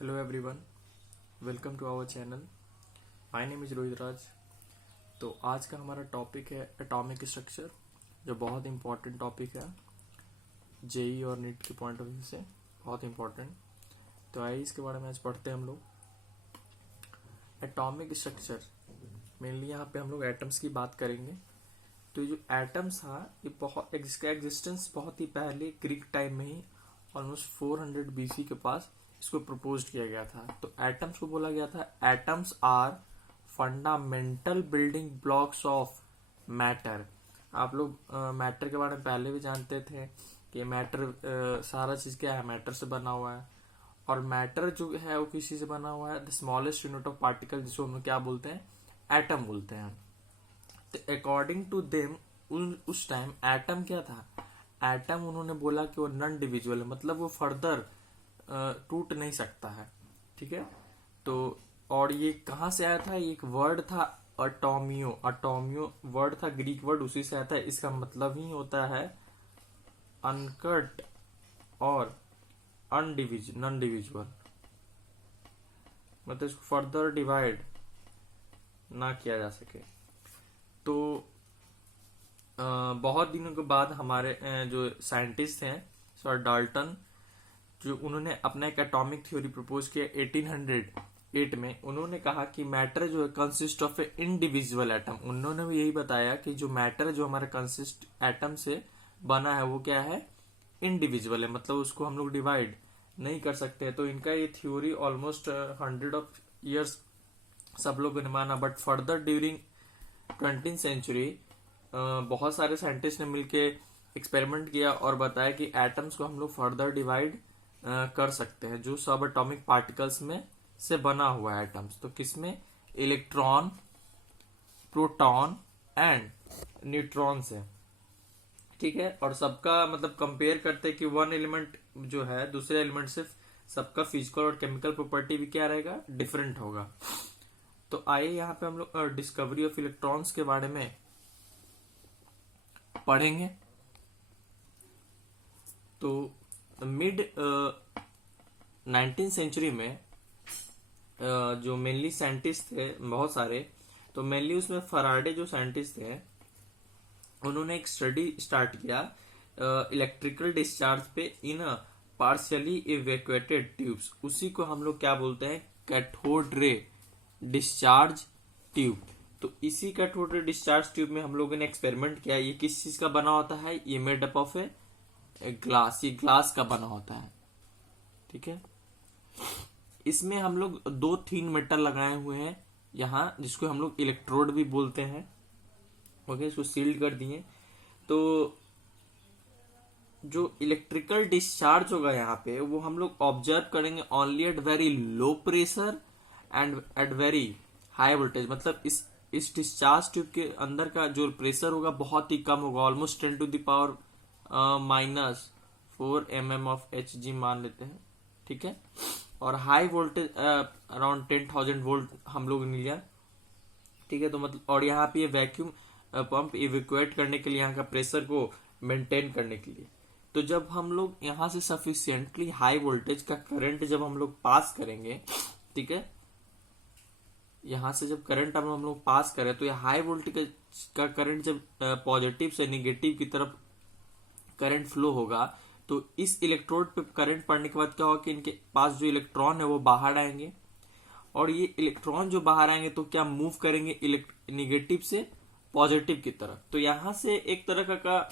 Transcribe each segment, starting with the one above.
Hello everyone, welcome to our channel. My name is Rohit Raj. तो आज का हमारा टॉपिक है एटॉमिक स्ट्रक्चर, जो बहुत इंपॉर्टेंट टॉपिक है जेई और नीट के पॉइंट ऑफ व्यू से बहुत इंपॉर्टेंट। तो आइए इसके बारे में आज पढ़ते हैं हम लोग। एटॉमिक स्ट्रक्चर मेनली यहाँ पे हम लोग एटम्स की बात करेंगे। तो जो एटम्स था ये बहुत इसका एग्जिस्टेंस बहुत ही पहले ग्रीक टाइम में ही ऑलमोस्ट 400 बीसी के पास इसको प्रपोज किया गया था। तो एटम्स को बोला गया था atoms are fundamental building blocks of matter. आप लोग मैटर के बारे में पहले भी जानते थे कि मैटर सारा चीज क्या है, मैटर से बना हुआ है। और मैटर जो है वो किसी से बना हुआ है, the smallest unit of particle, जिसको हम लोग क्या बोलते हैं, एटम बोलते हैं। तो अकॉर्डिंग टू देम उस टाइम एटम क्या था, एटम उन्होंने बोला कि वो नॉन डिविजुअल है, मतलब वो फर्दर टूट नहीं सकता है। ठीक है। तो और ये कहाँ से आया था, ये एक वर्ड था अटोमियो। अटोमियो वर्ड था, ग्रीक वर्ड, उसी से आया था। इसका मतलब ही होता है अनकट और नॉन डिविजुअल, मतलब इसको फर्दर डिवाइड ना किया जा सके। तो बहुत दिनों के बाद हमारे जो साइंटिस्ट हैं सर डाल्टन, जो उन्होंने अपना एक एटॉमिक थ्योरी प्रपोज किया 1808 में। उन्होंने कहा कि मैटर जो है consist of A individual atom. उन्होंने भी यही बताया कि जो मैटर जो हमारा कंसिस्ट एटम से बना है वो क्या है, इंडिविजुअल है, मतलब उसको हम लोग डिवाइड नहीं कर सकते। तो इनका ये थ्योरी ऑलमोस्ट 100 ऑफ ईयर्स सब लोगों ने माना। But further during 20th century बहुत सारे साइंटिस्ट ने मिलके एक्सपेरिमेंट किया और बताया कि एटम्स को हम लोग फर्दर डिवाइड कर सकते हैं, जो सब एटॉमिक पार्टिकल्स में से बना हुआ है एटम्स। तो किसमें, इलेक्ट्रॉन, प्रोटॉन एंड न्यूट्रॉन से। ठीक है। और सबका मतलब कंपेयर करते हैं कि वन एलिमेंट जो है दूसरे एलिमेंट से सबका फिजिकल और केमिकल प्रॉपर्टी भी क्या रहेगा, डिफरेंट होगा। तो आइए यहाँ पे हम लोग डिस्कवरी ऑफ इलेक्ट्रॉन्स के बारे में पढ़ेंगे। तो मिड 19th सेंचुरी में जो मेनली साइंटिस्ट थे बहुत सारे, तो मेनली उसमें फराडे जो साइंटिस्ट थे उन्होंने एक स्टडी स्टार्ट किया इलेक्ट्रिकल डिस्चार्ज पे इन पार्शियली इवेक्यूएटेड ट्यूब्स। उसी को हम लोग क्या बोलते हैं, कैथोड रे डिस्चार्ज ट्यूब। तो इसी कैथोड रे डिस्चार्ज ट्यूब में हम लोगों ने एक्सपेरिमेंट किया। ये किस चीज का बना होता है, ये made up of a glass, ये ग्लास का बना होता है। ठीक है। इसमें हम लोग 2 थिन मेटल लगाए हुए हैं यहाँ, जिसको हम लोग इलेक्ट्रोड भी बोलते हैं। ओके, इसको सील्ड कर दिए। तो जो इलेक्ट्रिकल डिस्चार्ज होगा यहाँ पे वो हम लोग ऑब्जर्व करेंगे only at very low pressure and at very high voltage. मतलब इस डिस्चार्ज ट्यूब के अंदर का जो प्रेशर होगा बहुत ही कम होगा, almost 10 to the power -4 mm of Hg मान लेते हैं। ठीक है। और हाई वोल्टेज अराउंड 10,000 वोल्ट हम लोग ने लिया। ठीक है। तो मतलब और यहाँ पे ये वैक्यूम पंप इवेक्यूएट करने के लिए, यहाँ का प्रेशर को मेंटेन करने के लिए। तो जब हम लोग यहाँ से सफिशिएंटली हाई वोल्टेज का करंट जब हम लोग पास करेंगे, ठीक है, यहाँ से जब करंट अब हम लोग पास करें तो ये हाई वोल्टेज का करंट जब पॉजिटिव से निगेटिव की तरफ करंट फ्लो होगा, तो इस इलेक्ट्रोड पे करंट पड़ने के बाद क्या होगा कि इनके पास जो इलेक्ट्रॉन है वो बाहर आएंगे। और ये इलेक्ट्रॉन जो बाहर आएंगे तो क्या मूव करेंगे निगेटिव से पॉजिटिव की तरफ। तो यहां से एक तरह का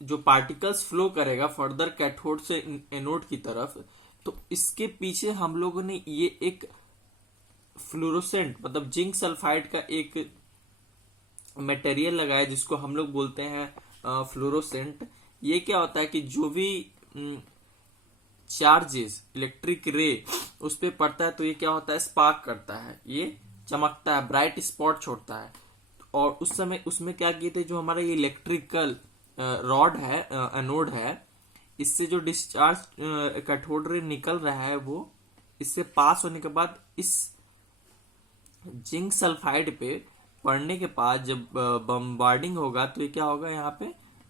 जो पार्टिकल्स फ्लो करेगा फर्दर कैथोड से एनोड की तरफ। तो इसके पीछे हम लोगों ने ये एक फ्लोरोसेंट मतलब जिंक सल्फाइड का एक मटेरियल लगाया, जिसको हम लोग बोलते हैं फ्लोरोसेंट। ये क्या होता है कि जो भी चार्जेस इलेक्ट्रिक रे उस पे पड़ता है तो ये क्या होता है, स्पार्क करता है, ये चमकता है, ब्राइट स्पॉट छोड़ता है। और उस समय उसमें क्या किए थे, जो हमारा ये इलेक्ट्रिकल रॉड है, एनोड है, इससे जो डिस्चार्ज कैथोड रे निकल रहा है वो इससे पास होने के बाद इस जिंक सल्फाइड पे पड़ने के बाद जब बम्बार्डिंग होगा तो ये क्या होगा, यहाँ पे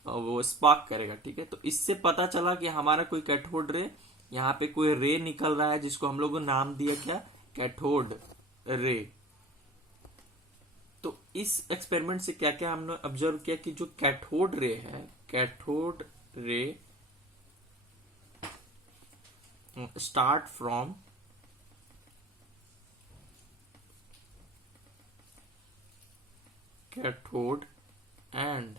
वो स्पार्क करेगा। ठीक है। तो इससे पता चला कि हमारा कोई कैथोड रे यहाँ पे कोई रे निकल रहा है जिसको हम लोगों ने नाम दिया क्या, कैथोड रे। तो इस एक्सपेरिमेंट से क्या क्या हमने ऑब्जर्व किया कि जो कैथोड रे है, cathode ray start from cathode and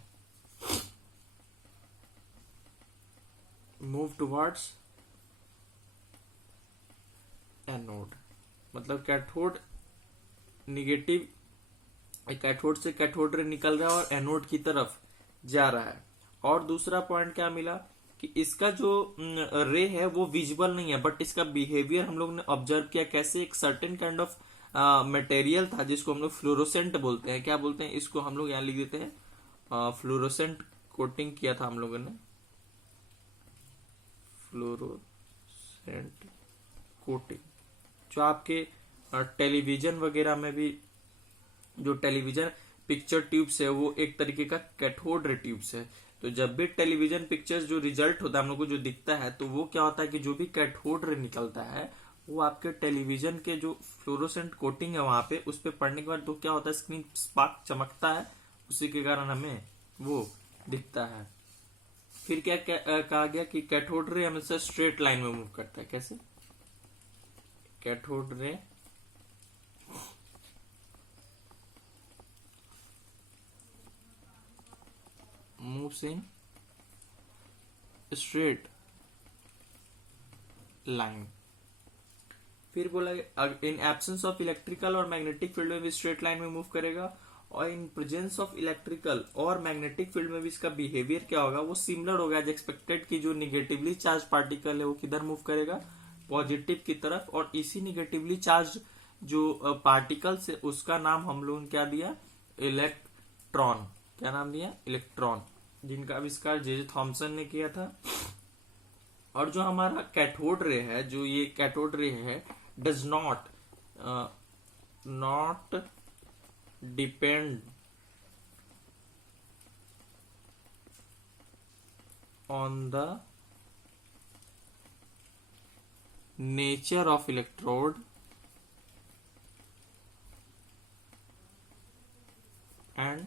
move towards anode. मतलब कैथोड निगेटिव, कैथोड से कैथोड रे निकल रहा है और एनोड की तरफ जा रहा है। और दूसरा पॉइंट क्या मिला कि इसका जो रे है वो विजिबल नहीं है, बट इसका बिहेवियर हम लोग ने ऑब्जर्व किया। कैसे, एक सर्टेन काइंड ऑफ मटेरियल था जिसको हम लोग फ्लोरोसेंट बोलते हैं। क्या बोलते हैं इसको, हम लोग यहाँ लिख देते हैं फ्लोरोसेंट कोटिंग किया था हम लोगों ने, फ्लोरोसेंट कोटिंग। जो आपके टेलीविजन वगैरह में भी जो टेलीविजन पिक्चर ट्यूब्स है वो एक तरीके का कैथोड रे ट्यूब्स है। तो जब भी टेलीविजन पिक्चर्स जो रिजल्ट होता है हम लोग को जो दिखता है, तो वो क्या होता है कि जो भी कैथोड रे निकलता है वो आपके टेलीविजन के जो फ्लोरोसेंट कोटिंग है वहां पे, उस पे पड़ने के बाद तो क्या होता है, स्क्रीन स्पार्क चमकता है, उसी के कारण हमें वो दिखता है। फिर क्या कहा गया कि कैथोड रे हमेशा स्ट्रेट लाइन में मूव करता है। कैसे, cathode ray moves in straight line। फिर बोला इन एब्सेंस ऑफ इलेक्ट्रिकल और मैग्नेटिक फील्ड में भी स्ट्रेट लाइन में मूव करेगा, और इन प्रेजेंस ऑफ इलेक्ट्रिकल और मैग्नेटिक फील्ड में भी इसका बिहेवियर क्या होगा, वो सिमिलर होगा एज एक्सपेक्टेड कि जो निगेटिवली चार्ज पार्टिकल है वो किधर मूव करेगा, पॉजिटिव की तरफ। और इसी निगेटिवली चार्ज जो पार्टिकल्स है उसका नाम हम लोगों ने क्या दिया, इलेक्ट्रॉन। क्या नाम दिया, इलेक्ट्रॉन, जिनका आविष्कार जे थॉमसन ने किया था। और जो हमारा कैथोड रे है, जो ये कैथोड रे है, does not depend on the nature of electrode and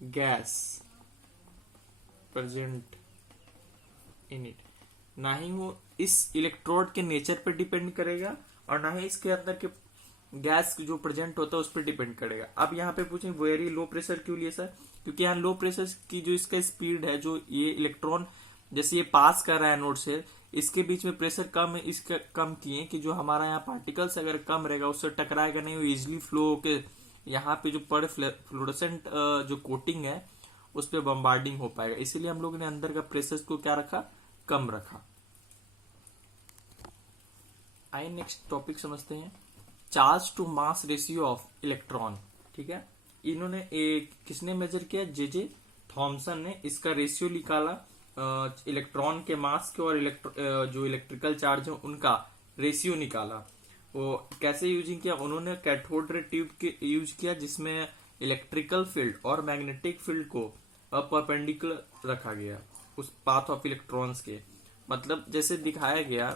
gas present in it. ना ही वो इस इलेक्ट्रोड के नेचर पे डिपेंड करेगा और ना ही इसके अंदर के गैस जो प्रेजेंट होता है उस पर डिपेंड करेगा। अब यहाँ पे पूछें वेरी लो प्रेशर क्यों लिए सर, क्योंकि यहाँ लो प्रेशर की जो इसका स्पीड है, जो ये इलेक्ट्रॉन जैसे ये पास कर रहा है एनोड से, इसके बीच में प्रेशर कम है, इसका कम किए कि जो हमारा यहाँ पार्टिकल्स अगर कम रहेगा उससे टकराएगा नहीं, वो इजिली फ्लो होके यहाँ पे जो पर फ्लोरोसेंट जो कोटिंग है उस पर बम्बार्डिंग हो पाएगा। इसीलिए हम लोगों ने अंदर का प्रेशर को क्या रखा, कम रखा। आइए नेक्स्ट टॉपिक समझते हैं, charge to mass ratio of electron. ठीक है, इन्होंने किसने मेजर किया, जे थॉमसन ने इसका रेशियो निकाला इलेक्ट्रॉन के मास के और जो इलेक्ट्रिकल चार्ज है उनका रेशियो निकाला। वो कैसे यूजिंग किया, उन्होंने कैथोड रे ट्यूब के यूज किया जिसमें इलेक्ट्रिकल फील्ड और मैग्नेटिक फील्ड को परपेंडिकुलर रखा गया उस पाथ ऑफ इलेक्ट्रॉन्स के। मतलब जैसे दिखाया गया,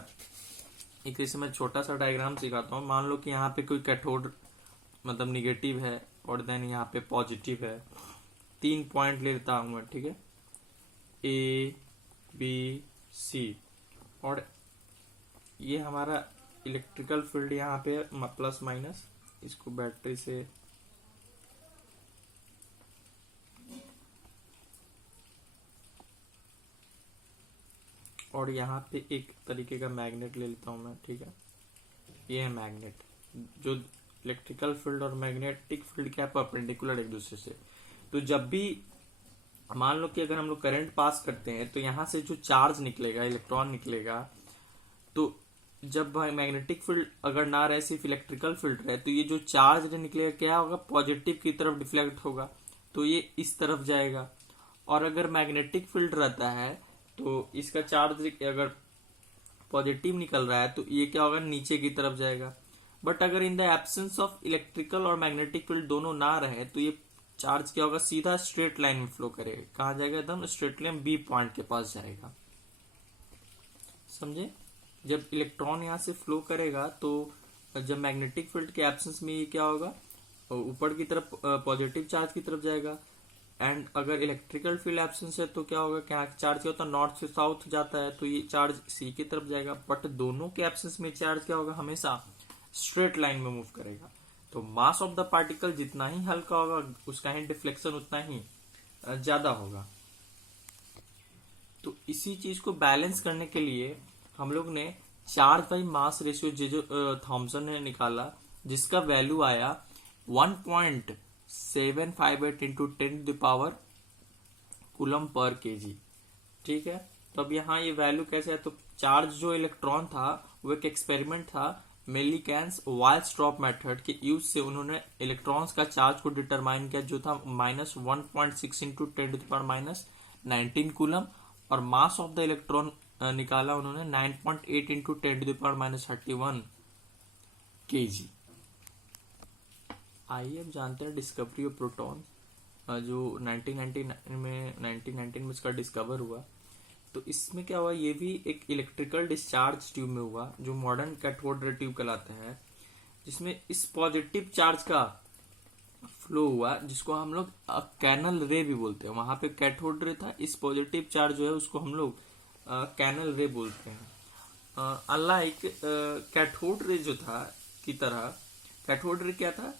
एक जैसे मैं छोटा सा डायग्राम सिखाता हूँ। मान लो कि यहाँ पे कोई कैथोड मतलब निगेटिव है और देन यहाँ पे पॉजिटिव है। 3 पॉइंट लेता हूं मैं, ठीक है, ए बी सी, और ये हमारा इलेक्ट्रिकल फील्ड यहाँ पे प्लस माइनस, इसको बैटरी से और यहाँ पे एक तरीके का मैग्नेट ले लेता हूं मैं। ठीक है, ये है मैग्नेट। जो इलेक्ट्रिकल फील्ड और मैग्नेटिक फील्ड क्या परपेंडिकुलर एक दूसरे से। तो जब भी मान लो कि अगर हम लोग करंट पास करते हैं तो यहाँ से जो चार्ज निकलेगा, इलेक्ट्रॉन निकलेगा, तो जब मैग्नेटिक फील्ड अगर ना रहे, सिर्फ इलेक्ट्रिकल फील्ड रहे, तो ये जो चार्ज निकलेगा क्या होगा, पॉजिटिव की तरफ डिफ्लेक्ट होगा, तो ये इस तरफ जाएगा। और अगर मैग्नेटिक फील्ड रहता है तो इसका चार्ज अगर पॉजिटिव निकल रहा है तो ये क्या होगा, नीचे की तरफ जाएगा। बट अगर in the absence of electrical और मैग्नेटिक फील्ड दोनों ना रहे तो ये चार्ज क्या होगा, सीधा स्ट्रेट लाइन में फ्लो करेगा। कहाँ जाएगा, एकदम स्ट्रेट लाइन बी पॉइंट के पास जाएगा। समझे? जब इलेक्ट्रॉन यहाँ से फ्लो करेगा तो जब मैग्नेटिक फील्ड के एब्सेंस में ये क्या होगा, ऊपर की तरफ पॉजिटिव चार्ज की तरफ जाएगा। एंड अगर इलेक्ट्रिकल फील्ड एब्सेंस है तो क्या होगा, क्या चार्ज क्या होता है, नॉर्थ से साउथ जाता है, तो ये चार्ज सी की तरफ जाएगा। बट दोनों के एब्सेंस में चार्ज क्या होगा, हमेशा स्ट्रेट लाइन में मूव करेगा। तो मास ऑफ द पार्टिकल जितना ही हल्का होगा उसका ही डिफ्लेक्शन उतना ही ज्यादा होगा। तो इसी चीज को बैलेंस करने के लिए हम लोग ने चार्ज बाई मास रेशियो जो थॉमसन ने निकाला, जिसका वैल्यू आया 1.758 इंटू 10⁻⁴ कूलम पर केजी। ठीक है, तो अब यहाँ ये वैल्यू कैसे है, तो चार्ज जो इलेक्ट्रॉन था वो एक एक्सपेरिमेंट था मिलीकैन्स वाइल्स्ट्रॉप मेथड के यूज से। उन्होंने इलेक्ट्रॉन्स का चार्ज को डिटरमाइन किया जो था -1.6 इंटू 10⁻19 कूलम, और मास ऑफ द इलेक्ट्रॉन निकाला उन्होंने 9.8 इंटू 10⁻31 केजी। आइए अब जानते हैं डिस्कवरी ऑफ प्रोटॉन, जो 1919 में इसका डिस्कवर हुआ। तो इसमें क्या हुआ, ये भी एक इलेक्ट्रिकल डिस्चार्ज ट्यूब में हुआ जो मॉडर्न कैथोड रे ट्यूब कहलाता है, जिसमें इस पॉजिटिव चार्ज का फ्लो हुआ जिसको हम लोग कैनल रे भी बोलते हैं। वहां पे कैथोड रे था, इस पॉजिटिव चार्ज जो है उसको हम लोग कैनल रे बोलते हैं। अनलाइक कैथोड रे जो था की तरह, कैथोड रे क्या था,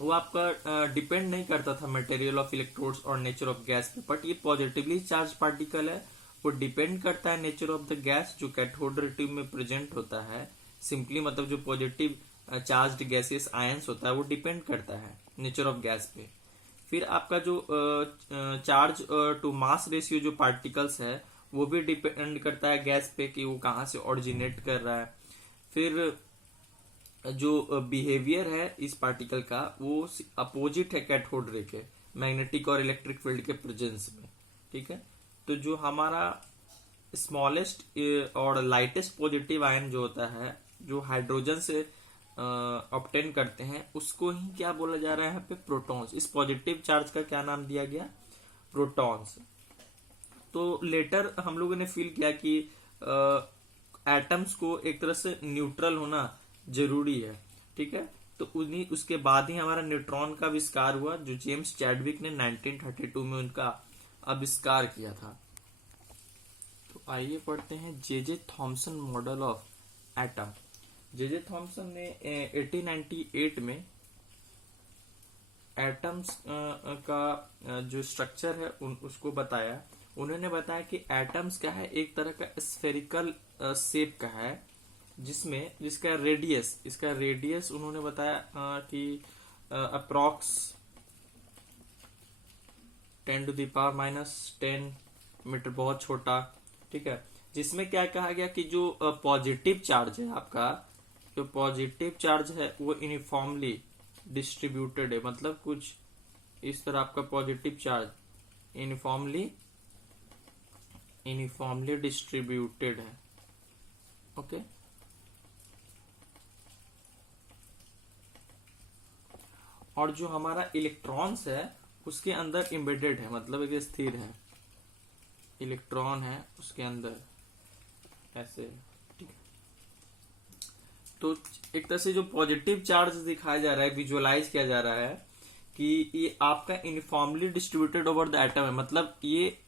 वो आपका डिपेंड नहीं करता था मटेरियल ऑफ इलेक्ट्रोड्स और नेचर ऑफ गैस पे। बट ये पॉजिटिवली चार्ज पार्टिकल है, वो डिपेंड करता है नेचर ऑफ द गैस जो कैथोड रे ट्यूब में प्रेजेंट होता है। सिंपली मतलब जो पॉजिटिव चार्ज्ड गैसियस आयंस होता है वो डिपेंड करता है नेचर ऑफ गैस पे। फिर आपका जो चार्ज टू मास रेशियो जो पार्टिकल्स है वो भी डिपेंड करता है गैस पे कि वो कहाँ से ओरिजिनेट कर रहा है। फिर जो बिहेवियर है इस पार्टिकल का वो अपोजिट है कैथोड रे के, मैग्नेटिक और इलेक्ट्रिक फील्ड के प्रेजेंस में। ठीक है, तो जो हमारा स्मॉलेस्ट और लाइटेस्ट पॉजिटिव आयन जो होता है, जो हाइड्रोजन से ऑब्टेन करते हैं, उसको ही क्या बोला जा रहा है यहाँ पे, प्रोटॉन्स। इस पॉजिटिव चार्ज का क्या नाम दिया गया, प्रोटॉन्स। तो लेटर हम लोगों ने फील किया कि एटम्स को एक तरह से न्यूट्रल होना जरूरी है। ठीक है, तो उन्हीं उसके बाद ही हमारा न्यूट्रॉन का आविष्कार हुआ जो जेम्स चैडविक ने 1932 में उनका आविष्कार किया था। तो आइए पढ़ते हैं J Thomson model of atom. J Thomson ने 1898 में एटम्स का जो स्ट्रक्चर है उसको बताया। उन्होंने बताया कि एटम्स क्या है, एक तरह का स्फेरिकल शेप का है, जिसका रेडियस उन्होंने बताया कि अप्रॉक्स 10⁻⁻10 मीटर, बहुत छोटा। ठीक है, जिसमें क्या कहा गया कि जो पॉजिटिव चार्ज है आपका, जो पॉजिटिव चार्ज है वो यूनिफॉर्मली डिस्ट्रीब्यूटेड है। मतलब कुछ इस तरह आपका पॉजिटिव चार्ज यूनिफॉर्मली डिस्ट्रीब्यूटेड है। ओके, और जो हमारा इलेक्ट्रॉन्स है उसके अंदर एम्बेडेड है, मतलब एक स्थिर है, इलेक्ट्रॉन है उसके अंदर ऐसे। ठीक है, तो एक तरह से जो पॉजिटिव चार्ज दिखाया जा रहा है, विजुअलाइज किया जा रहा है कि ये आपका uniformly distributed over the atom है। मतलब ये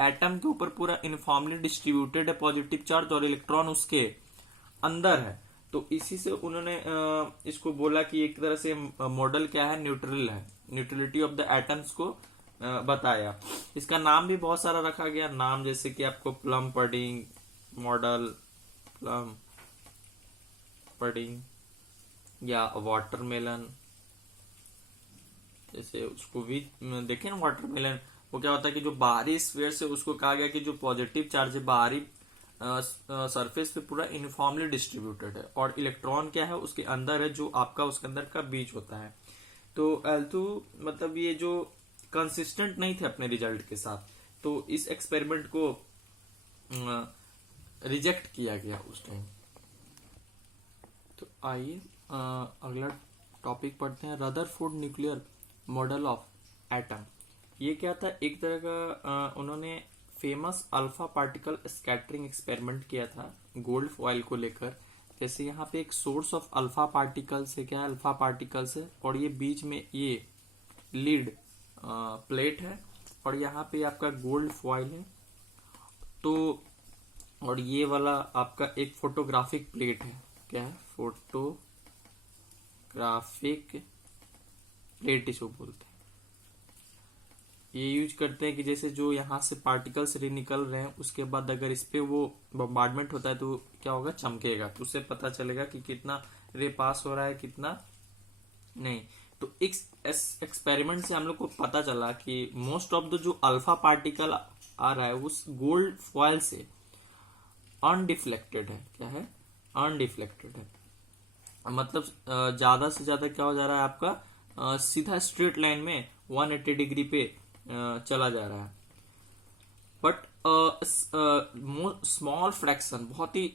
एटम के ऊपर पूरा यूनिफॉर्मली डिस्ट्रीब्यूटेड है पॉजिटिव चार्ज, और इलेक्ट्रॉन उसके अंदर है। तो इसी से उन्होंने इसको बोला कि एक तरह से मॉडल क्या है, न्यूट्रल है, न्यूट्रलिटी ऑफ द एटम्स को बताया। इसका नाम भी बहुत सारा रखा गया, नाम जैसे कि आपको plum pudding model, plum pudding, या वाटरमेलन। जैसे उसको भी देखें ना, वाटरमेलन वो क्या होता है कि जो बाहरी स्फीयर से उसको कहा गया कि जो पॉजिटिव चार्ज है बाहरी सरफेस पे पूरा यूनिफॉर्मली डिस्ट्रीब्यूटेड है, और इलेक्ट्रॉन क्या है उसके अंदर है, जो आपका उसके अंदर का बीज होता है। तो L2 मतलब ये जो कंसिस्टेंट नहीं थे अपने रिजल्ट के साथ, तो इस एक्सपेरिमेंट को रिजेक्ट किया गया उस टाइम। तो आइए अगला टॉपिक पढ़ते हैं, Rutherford nuclear model of atom. ये क्या था, एक तरह का उन्होंने famous alpha particle scattering experiment किया था गोल्ड फॉइल को लेकर। जैसे यहाँ पे एक सोर्स ऑफ अल्फा पार्टिकल्स है, क्या है, अल्फा पार्टिकल्स है, और ये बीच में ये लीड प्लेट है, और यहाँ पे आपका गोल्ड फॉइल है। तो और ये वाला आपका एक फोटोग्राफिक प्लेट है, क्या है, फोटोग्राफिक प्लेट इसको बोलते हैं। ये यूज करते हैं कि जैसे जो यहाँ से पार्टिकल्स निकल रहे हैं, उसके बाद अगर इस पे वो बम्बार्डमेंट होता है तो क्या होगा, चमकेगा, तो उससे पता चलेगा कि कितना रे पास हो रहा है, कितना नहीं। तो इस एक्सपेरिमेंट से हम लोग को पता चला कि मोस्ट ऑफ द जो अल्फा पार्टिकल आ रहा है उस गोल्ड फॉइल से अनडिफ्लेक्टेड है। क्या है, अनडिफ्लेक्टेड है, मतलब ज्यादा से ज्यादा क्या हो जा रहा है आपका, सीधा स्ट्रेट लाइन में 180 डिग्री पे चला जा रहा है। बट स्मॉल फ्रैक्शन, बहुत ही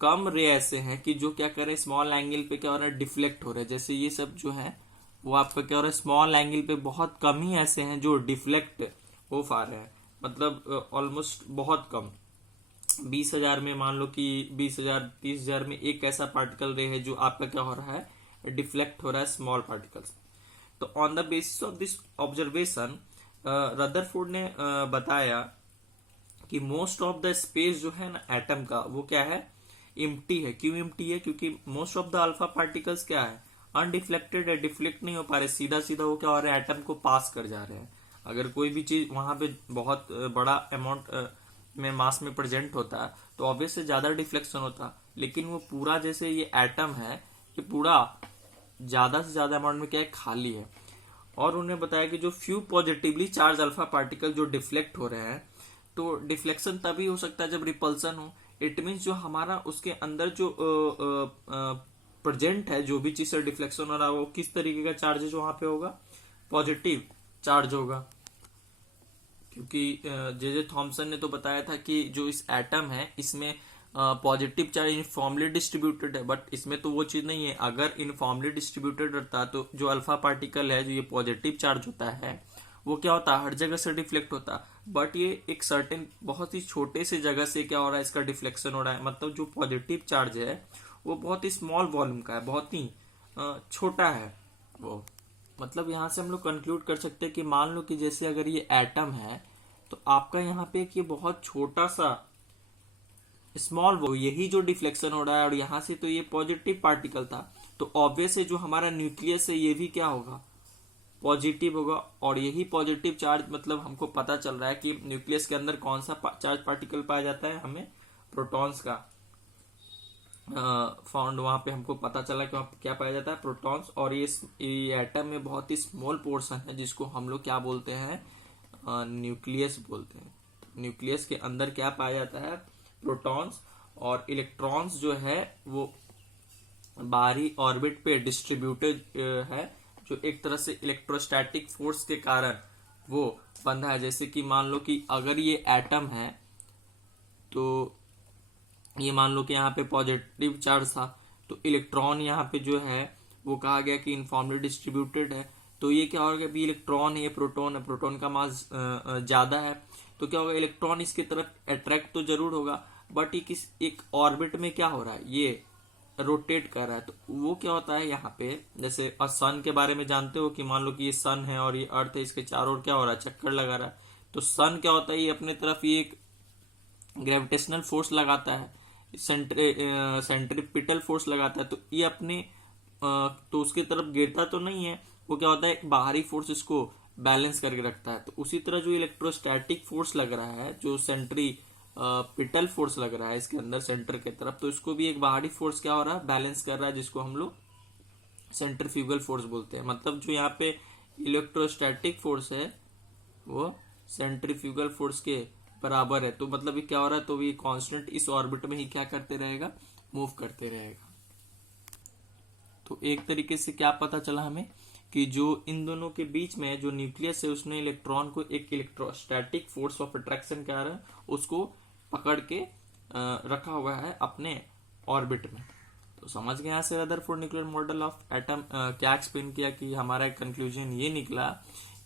कम रे ऐसे हैं कि जो क्या कर रहे हैं, स्मॉल एंगल पे क्या हो रहा है, डिफ्लेक्ट हो रहा है। जैसे ये सब जो है वो आपका क्या हो रहा है, स्मॉल एंगल पे बहुत कम ही ऐसे हैं जो डिफ्लेक्ट हो पा रहे हैं, मतलब ऑलमोस्ट बहुत कम। 20,000 में मान लो कि 20,000 30,000 में एक ऐसा पार्टिकल रे है जो आपका क्या हो रहा है, डिफ्लेक्ट हो रहा है, स्मॉल पार्टिकल्स। तो on the basis of this observation Rutherford ने बताया कि मोस्ट ऑफ द स्पेस जो है ना एटम का, वो क्या है, एम्प्टी है। क्यों एम्प्टी है, क्योंकि most of the alpha particles क्या है, अनडिफ्लेक्टेड है, डिफ्लेक्ट नहीं हो पा रहे, सीधा सीधा वो क्या हो रहा है, एटम को पास कर जा रहे हैं। अगर कोई भी चीज वहां पे बहुत बड़ा अमाउंट में मास में प्रेजेंट होता तो ऑब्वियस से ज्यादा डिफ्लेक्शन होता, लेकिन वो पूरा जैसे ये एटम है, ये पूरा ज्यादा से ज्यादा अमाउंट में क्या है, खाली है। और उन्होंने बताया कि जो few positively charge alpha particle जो डिफ्लेक्ट हो रहे हैं, तो डिफ्लेक्शन तभी हो सकता है जब रिपल्सन हो। इट मीन्स जो हमारा उसके अंदर जो प्रेजेंट है, जो भी चीज से डिफ्लेक्शन हो रहा है, वो किस तरीके का चार्ज है जो वहां पे होगा, पॉजिटिव चार्ज होगा। क्योंकि जे थॉमसन ने तो बताया था कि जो इस एटम है इसमें पॉजिटिव चार्ज यूनिफॉर्मली डिस्ट्रीब्यूटेड है, बट इसमें तो वो चीज नहीं है। अगर यूनिफॉर्मली डिस्ट्रीब्यूटेड रहता तो जो अल्फा पार्टिकल है, जो ये पॉजिटिव चार्ज होता है, वो क्या होता है, हर जगह से डिफ्लेक्ट होता। बट ये एक सर्टेन बहुत ही छोटे से जगह से क्या हो रहा है, इसका डिफ्लेक्शन हो रहा है। मतलब जो पॉजिटिव चार्ज है वो बहुत ही स्मॉल वॉल्यूम का है, बहुत ही छोटा है वो। मतलब यहाँ से हम लोग कंक्लूड कर सकते हैं कि मान लो कि जैसे अगर ये एटम है, तो आपका यहाँ पे एक ये बहुत छोटा सा स्मॉल वो, यही जो डिफ्लेक्शन हो रहा है, और यहाँ से तो ये पॉजिटिव पार्टिकल था, तो ऑब्वियस है जो हमारा न्यूक्लियस है ये भी क्या होगा, पॉजिटिव होगा। और यही पॉजिटिव चार्ज, मतलब हमको पता चल रहा है कि न्यूक्लियस के अंदर कौन सा चार्ज पार्टिकल पाया जाता है, हमें प्रोटॉन्स का फाउंड, वहां पे हमको पता चला कि वहां क्या पाया जाता है, प्रोटॉन्स। और ये एटम में बहुत ही स्मॉल पोर्शन है जिसको हम लोग क्या बोलते हैं, न्यूक्लियस बोलते हैं। न्यूक्लियस के अंदर क्या पाया जाता है, प्रोटॉन्स। और इलेक्ट्रॉन्स जो है वो बाहरी ऑर्बिट पे डिस्ट्रीब्यूटेड है, जो एक तरह से इलेक्ट्रोस्टैटिक फोर्स के कारण वो बंधा है। जैसे कि मान लो कि अगर ये एटम है, तो ये मान लो कि यहाँ पे पॉजिटिव चार्ज था, तो इलेक्ट्रॉन यहाँ पे जो है वो कहा गया कि इनफॉर्मली डिस्ट्रीब्यूटेड है। तो ये क्या होगा, अभी इलेक्ट्रॉन है, ये प्रोटॉन है, प्रोटॉन का मास ज्यादा है, तो क्या होगा, इलेक्ट्रॉन इसकी तरफ अट्रैक्ट तो जरूर होगा, बट ये किस एक ऑर्बिट में क्या हो रहा है, ये रोटेट कर रहा है। तो वो क्या होता है यहाँ पे, जैसे सन के बारे में जानते हो कि मान लो कि ये सन है और ये अर्थ है, इसके चारों ओर क्या हो रहा है, चक्कर लगा रहा है। तो सन क्या होता है, ये अपने तरफ ये एक ग्रेविटेशनल फोर्स लगाता है, सेंट्रीपिटल फोर्स लगाता है, तो ये अपने तो उसकी तरफ गिरता तो नहीं है, वो क्या होता है, एक बाहरी फोर्स इसको बैलेंस करके रखता है। तो उसी तरह जो इलेक्ट्रोस्टैटिक फोर्स लग रहा है, जो पिटल फोर्स लग रहा है इसके अंदर सेंटर के तरफ, तो इसको भी एक बाहरी फोर्स क्या हो रहा है, बैलेंस कर रहा है, जिसको हम लोग सेंट्रीफ्यूगल फोर्स बोलते हैं। मतलब जो यहाँ पे इलेक्ट्रोस्टैटिक फोर्स है वो सेंट्रीफ्यूगल फोर्स के बराबर है। तो मतलब ये क्या हो रहा है, तो ये कांस्टेंट इस ऑर्बिट में ही क्या करते रहेगा, मूव करते रहेगा। तो एक तरीके से क्या पता चला हमें कि जो इन दोनों के बीच में जो न्यूक्लियस है, उसने इलेक्ट्रॉन को एक इलेक्ट्रोस्टैटिक फोर्स ऑफ अट्रैक्शन क्या है, उसको पकड़ के रखा हुआ है अपने ऑर्बिट में। तो समझ गए यहाँ से Rutherford nuclear model of atom क्या एक्सप्लेन किया, कि हमारा एक कंक्लूजन ये निकला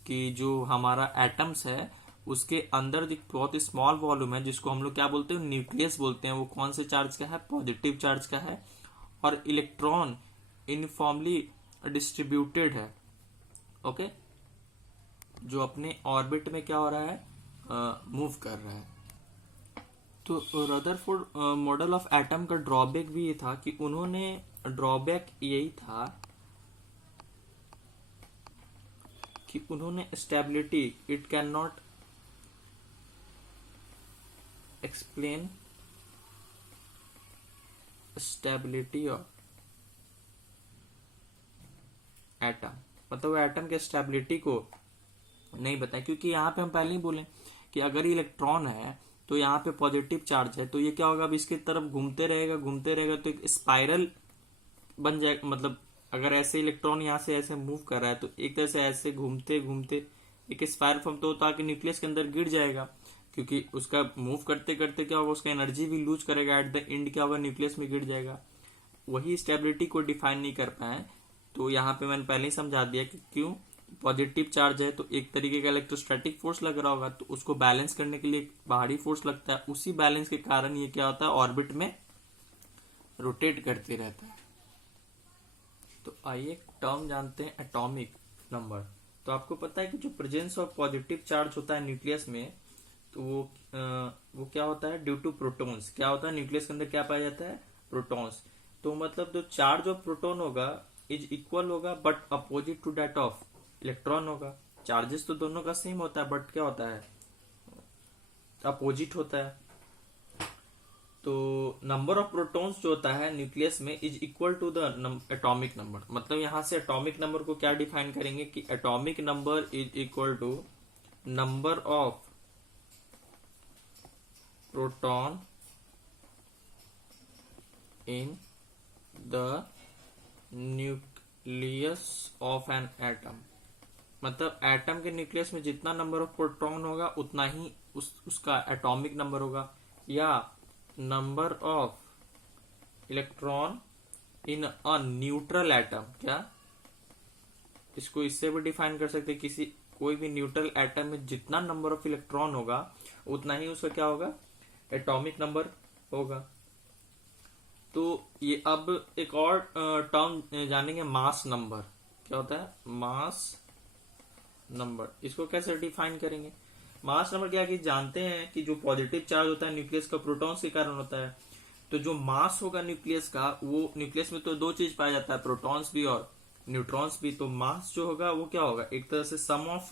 कि जो हमारा एटम्स है उसके अंदर एक बहुत ही स्मॉल वॉल्यूम है जिसको हम लोग क्या बोलते हैं, न्यूक्लियस बोलते हैं। वो कौन से चार्ज का है, पॉजिटिव चार्ज का है, और इलेक्ट्रॉन यूनिफॉर्मली डिस्ट्रीब्यूटेड है। ओके, जो अपने ऑर्बिट में क्या हो रहा है, मूव कर रहा है। तो रदरफोर्ड मॉडल ऑफ एटम का ड्रॉबैक भी ये था कि उन्होंने, ड्रॉबैक यही था कि उन्होंने stability, it can not explain stability of atom, मतलब एटम के स्टेबिलिटी को नहीं बताया, क्योंकि यहाँ पे हम पहले ही बोले कि अगर इलेक्ट्रॉन है तो यहाँ पे पॉजिटिव चार्ज है, तो ये क्या होगा, अब इसकी तरफ घूमते रहेगा तो एक स्पाइरल बन जाएगा। मतलब अगर ऐसे इलेक्ट्रॉन यहाँ से ऐसे मूव कर रहा है तो एक तरह से ऐसे घूमते घूमते एक स्पाइरल फॉर्म तो होता है कि न्यूक्लियस के अंदर गिर जाएगा, क्योंकि उसका मूव करते करते क्या होगा, उसका एनर्जी भी लूज करेगा, एट द एंड क्या होगा, न्यूक्लियस में गिर जाएगा। वही स्टेबिलिटी को डिफाइन नहीं कर पाए। तो यहाँ पे मैंने पहले ही समझा दिया कि क्यों, पॉजिटिव चार्ज है तो एक तरीके का इलेक्ट्रोस्टैटिक फोर्स लग रहा होगा, तो उसको बैलेंस करने के लिए बाहरी फोर्स लगता है, उसी बैलेंस के कारण ये क्या होता है, ऑर्बिट में रोटेट करते रहता है। तो आइए टर्म जानते हैं, एटॉमिक नंबर। तो आपको पता है कि जो प्रेजेंस ऑफ पॉजिटिव चार्ज होता है न्यूक्लियस में, तो वो क्या होता है, ड्यू टू प्रोटॉन्स। क्या होता है, न्यूक्लियस के अंदर क्या पाया जाता है, प्रोटॉन्स। तो मतलब जो चार्ज ऑफ प्रोटॉन होगा इज इक्वल होगा but opposite to that of electron होगा। चार्जेस तो दोनों का सेम होता है बट क्या होता है, अपोजिट होता है। तो नंबर ऑफ प्रोटॉन्स जो होता है न्यूक्लियस में is equal to the atomic number. मतलब यहां से एटॉमिक नंबर को क्या डिफाइन करेंगे कि atomic number is equal to number of proton in the nucleus of an atom. मतलब एटम के न्यूक्लियस में जितना नंबर ऑफ प्रोटॉन होगा उतना ही उसका एटॉमिक नंबर होगा, या number of electron in a neutral atom. क्या इसको इससे भी डिफाइन कर सकते हैं, किसी कोई भी न्यूट्रल एटम में जितना नंबर ऑफ इलेक्ट्रॉन होगा उतना ही उसका क्या होगा, एटॉमिक नंबर होगा। तो ये अब एक और टर्म जानेंगे, मास नंबर। क्या होता है, मास नंबर। इसको कैसे डिफाइन करेंगे, मास नंबर क्या कि जानते हैं कि जो पॉजिटिव चार्ज होता है न्यूक्लियस का प्रोटॉन्स के कारण होता है। तो जो मास होगा न्यूक्लियस का, वो न्यूक्लियस में तो दो चीज पाया जाता है, प्रोटॉन्स भी और न्यूट्रॉन्स भी। तो मास जो होगा वो क्या होगा, एक तरह से सम ऑफ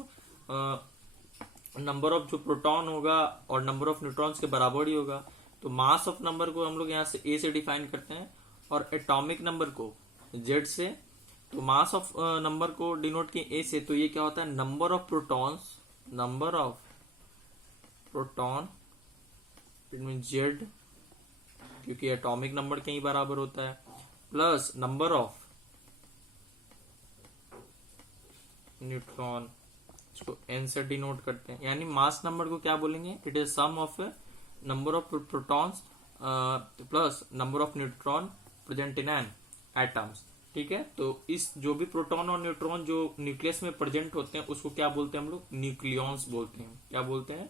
नंबर ऑफ जो प्रोटॉन होगा और नंबर ऑफ न्यूट्रॉन्स के बराबर ही होगा। तो मास ऑफ नंबर को हम लोग यहाँ से ए से डिफाइन करते हैं और एटॉमिक नंबर को जेड से। तो मास ऑफ नंबर को डिनोट किए ए से, तो ये क्या होता है, number of protons, number of proton it mean Z, क्योंकि एटॉमिक नंबर के ही बराबर होता है, प्लस नंबर ऑफ न्यूट्रॉन, इसको एन से डिनोट करते हैं। यानी मास नंबर को क्या बोलेंगे, it is sum of number of protons plus number of neutron present in an atoms. ठीक है, तो इस जो भी प्रोटॉन और न्यूट्रॉन जो न्यूक्लियस में प्रेजेंट होते हैं उसको क्या बोलते हैं हम लोग, न्यूक्लियॉन्स बोलते हैं। क्या बोलते हैं,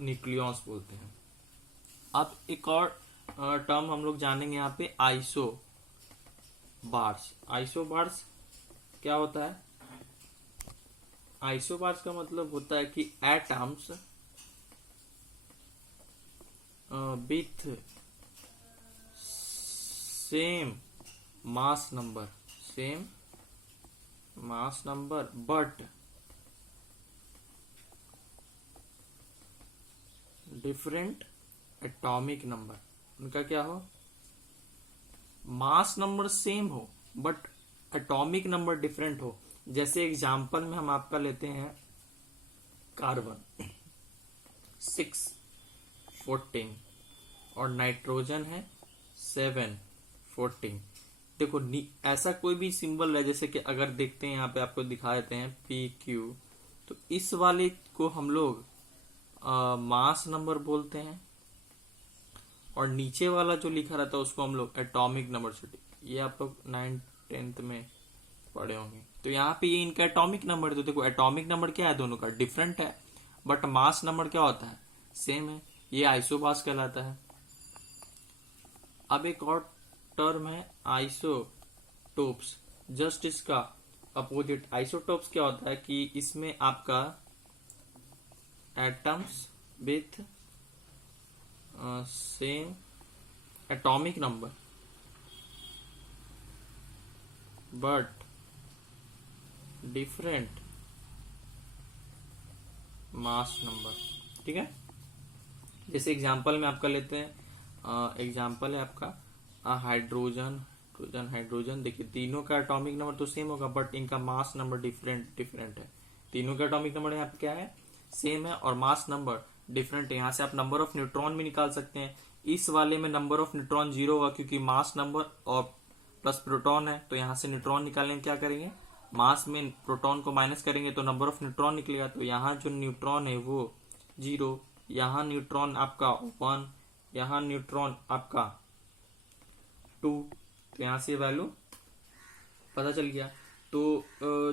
न्यूक्लियॉन्स बोलते हैं। अब एक और टर्म हम लोग जानेंगे यहाँ पे, आइसो बार्स। आइसो बार्स क्या होता है, आइसो बार्स का मतलब होता है कि atoms with same mass number but different atomic number. उनका क्या हो, मास नंबर सेम हो बट एटॉमिक नंबर डिफरेंट हो। जैसे एग्जाम्पल में हम आपका लेते हैं कार्बन 614 और नाइट्रोजन है 714। देखो ऐसा कोई भी सिंबल है, जैसे कि अगर देखते हैं यहाँ पे आपको दिखा देते हैं PQ, तो इस वाले को हम लोग मास नंबर बोलते हैं और नीचे वाला जो लिखा रहता है उसको हम लोग एटॉमिक नंबर से, ये आप लोग 9th-10th में पढ़े होंगे। तो यहाँ पे ये इनका एटॉमिक नंबर, तो देखो एटॉमिक नंबर क्या है, दोनों का डिफरेंट है बट मास नंबर क्या होता है, सेम है, ये आइसोमास कहलाता है। अब एक और टर्म है आइसोटोप्स, जस्ट इसका अपोजिट। आइसोटोप्स क्या होता है कि इसमें आपका atoms with same atomic number but different mass number, ठीक है। जैसे एग्जांपल में आपका लेते हैं, एग्जांपल है आपका हाइड्रोजन, हाइड्रोजन। देखिए तीनों का एटॉमिक नंबर तो सेम होगा बट इनका मास नंबर डिफरेंट है। तीनों का एटॉमिक नंबर यहाँ पे क्या है, सेम है, और मास नंबर डिफरेंट है। यहाँ से आप नंबर ऑफ न्यूट्रॉन भी निकाल सकते हैं। इस वाले में नंबर ऑफ न्यूट्रॉन 0 होगा क्योंकि मास नंबर और प्लस प्रोटॉन है, तो यहाँ से न्यूट्रॉन निकालने क्या करेंगे, मास में प्रोटॉन को माइनस करेंगे तो नंबर ऑफ न्यूट्रॉन निकलेगा। तो यहाँ जो न्यूट्रॉन है वो 0, यहाँ न्यूट्रॉन आपका 1, यहाँ न्यूट्रॉन आपका 2, तो यहाँ से वैल्यू पता चल गया। तो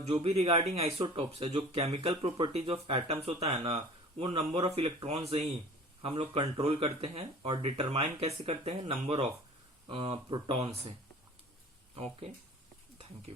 जो भी रिगार्डिंग आइसोटोप्स है, जो केमिकल प्रॉपर्टीज ऑफ एटम्स होता है ना, वो नंबर ऑफ इलेक्ट्रॉन से ही हम लोग कंट्रोल करते हैं, और डिटरमाइन कैसे करते हैं, नंबर ऑफ प्रोटॉन से। Okay, thank you.